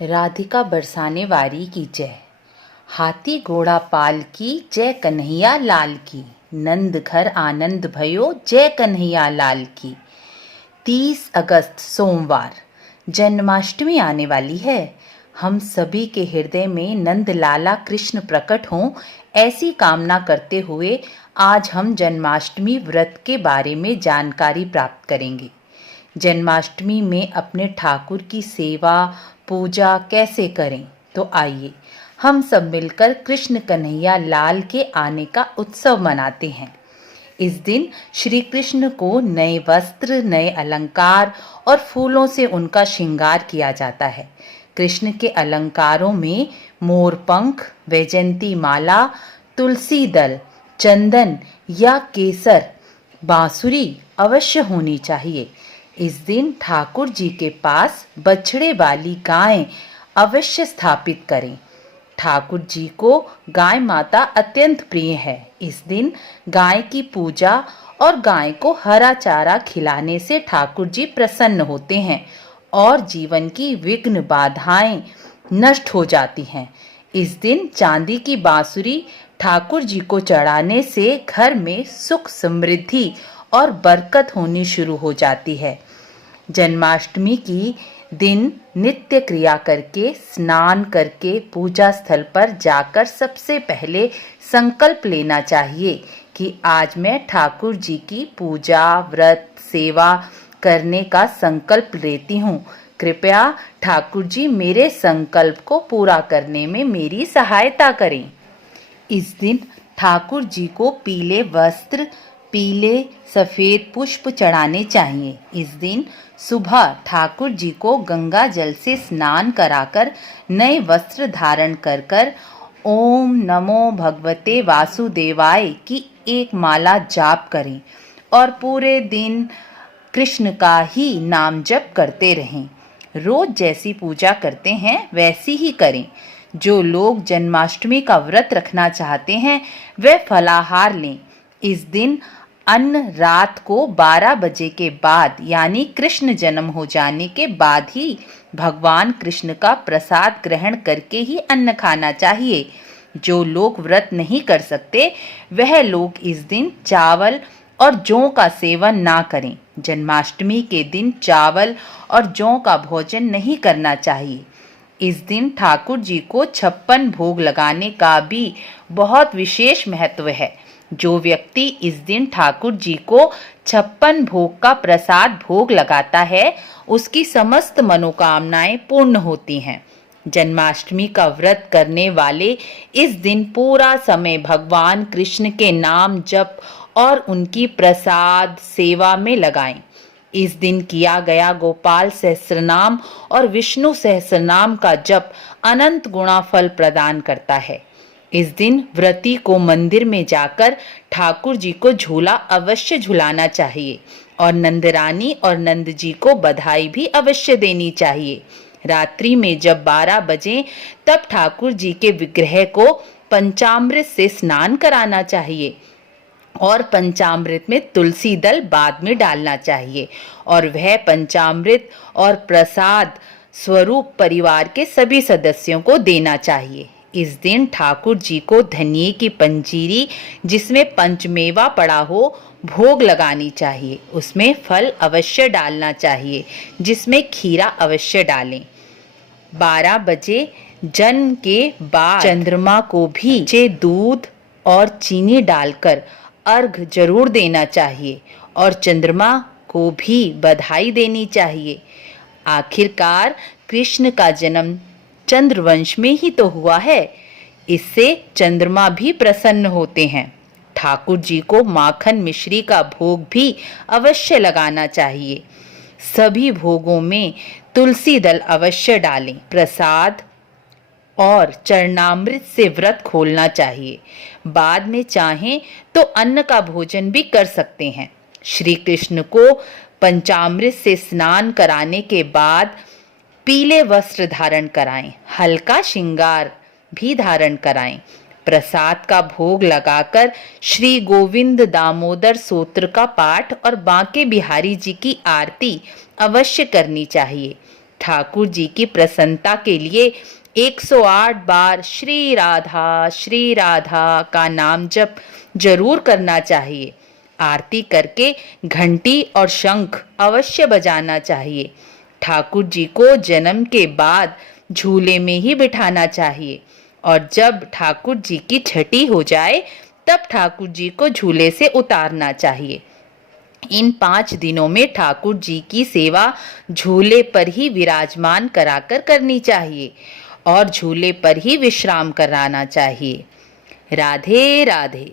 राधिका बरसाने वारी की जय। हाथी घोड़ा पाल की जय कन्हैया लाल की। नंद घर आनंद भयो जय कन्हैया लाल की। 30 अगस्त सोमवार जन्माष्टमी आने वाली है। हम सभी के हृदय में नंद लाला कृष्ण प्रकट हों, ऐसी कामना करते हुए आज हम जन्माष्टमी व्रत के बारे में जानकारी प्राप्त करेंगे। जन्माष्टमी में अपने ठाकुर की सेवा पूजा कैसे करें, तो आइए हम सब मिलकर कृष्ण कन्हैया लाल के आने का उत्सव मनाते हैं। इस दिन श्री कृष्ण को नए वस्त्र, नए अलंकार और फूलों से उनका श्रृंगार किया जाता है। कृष्ण के अलंकारों में मोरपंख, वैजयंती माला, तुलसी दल, चंदन या केसर, बांसुरी अवश्य होनी चाहिए। इस दिन ठाकुर जी के पास बछड़े वाली गाय अवश्य स्थापित करें। ठाकुर जी को गाय माता अत्यंत प्रिय है। इस दिन गाय की पूजा और गाय को हरा चारा खिलाने से ठाकुर जी प्रसन्न होते हैं और जीवन की विघ्न बाधाएं नष्ट हो जाती हैं। इस दिन चांदी की बांसुरी ठाकुर जी को चढ़ाने से घर में सुख समृद्धि और बरकत होनी शुरू हो जाती है। जन्माष्टमी की दिन नित्य क्रिया करके, स्नान करके पूजा स्थल पर जाकर सबसे पहले संकल्प लेना चाहिए कि आज मैं ठाकुर जी की पूजा, व्रत, सेवा करने का संकल्प लेती हूँ। कृपया ठाकुर जी मेरे संकल्प को पूरा करने में मेरी सहायता करें। इस दिन ठाकुर जी को पीले वस्त्र, पीले सफ़ेद पुष्प चढ़ाने चाहिए। इस दिन सुबह ठाकुर जी को गंगा जल से स्नान कराकर नए वस्त्र धारण कर ओम नमो भगवते वासुदेवाय की एक माला जाप करें और पूरे दिन कृष्ण का ही नाम जप करते रहें। रोज जैसी पूजा करते हैं वैसी ही करें। जो लोग जन्माष्टमी का व्रत रखना चाहते हैं वे फलाहार लें। इस दिन अन्न रात को 12 बजे के बाद यानी कृष्ण जन्म हो जाने के बाद ही भगवान कृष्ण का प्रसाद ग्रहण करके ही अन्न खाना चाहिए। जो लोग व्रत नहीं कर सकते वह लोग इस दिन चावल और जौ का सेवन ना करें। जन्माष्टमी के दिन चावल और जौ का भोजन नहीं करना चाहिए। इस दिन ठाकुर जी को 56 भोग लगाने का भी बहुत विशेष महत्व है। जो व्यक्ति इस दिन ठाकुर जी को 56 भोग का प्रसाद भोग लगाता है उसकी समस्त मनोकामनाएं पूर्ण होती हैं। जन्माष्टमी का व्रत करने वाले इस दिन पूरा समय भगवान कृष्ण के नाम जप और उनकी प्रसाद सेवा में लगाएं। इस दिन किया गया गोपाल सहस्रनाम और विष्णु सहस्रनाम का जप अनंत गुणा फल प्रदान करता है। इस दिन व्रती को मंदिर में जाकर ठाकुर जी को झूला अवश्य झुलाना चाहिए और नंदरानी और नंद जी को बधाई भी अवश्य देनी चाहिए। रात्रि में जब 12 बजे तब ठाकुर जी के विग्रह को पंचामृत से स्नान कराना चाहिए और पंचामृत में तुलसी दल बाद में डालना चाहिए और वह पंचामृत और प्रसाद स्वरूप परिवार के सभी सदस्यों को देना चाहिए। इस दिन ठाकुर जी को धनिये की पंजीरी जिसमें पंचमेवा पड़ा हो भोग लगानी चाहिए। उसमें फल अवश्य डालना चाहिए जिसमें खीरा अवश्य डालें। 12 बजे जन्म के बाद चंद्रमा को भी दूध और चीनी डालकर अर्घ जरूर देना चाहिए और चंद्रमा को भी बधाई देनी चाहिए। आखिरकार कृष्ण का जन्म चंद्रवंश में ही तो हुआ है। इससे चंद्रमा भी प्रसन्न होते हैं। ठाकुर जी को माखन मिश्री का भोग भी अवश्य लगाना चाहिए। सभी भोगों में तुलसी दल अवश्य डालें। प्रसाद और चरणामृत से व्रत खोलना चाहिए। बाद में चाहें तो अन्न का भोजन भी कर सकते हैं। श्री कृष्ण को पंचामृत से स्नान कराने के बाद पीले वस्त्र धारण कराएं। हल्का श्रृंगार भी धारण कराएं। प्रसाद का भोग लगाकर श्री गोविंद दामोदर स्तोत्र का पाठ और बांके बिहारी जी की आरती अवश्य करनी चाहिए। ठाकुर जी की प्रसन्नता के लिए 108 बार श्री राधा का नाम जप जरूर करना चाहिए। आरती करके घंटी और शंख अवश्य बजाना चाहिए। ठाकुर जी को जन्म के बाद झूले में ही बिठाना चाहिए और जब ठाकुर जी की छठी हो जाए तब ठाकुर जी को झूले से उतारना चाहिए। इन 5 दिनों में ठाकुर जी की सेवा झूले पर ही विराजमान कराकर करनी चाहिए और झूले पर ही विश्राम कराना चाहिए। राधे राधे।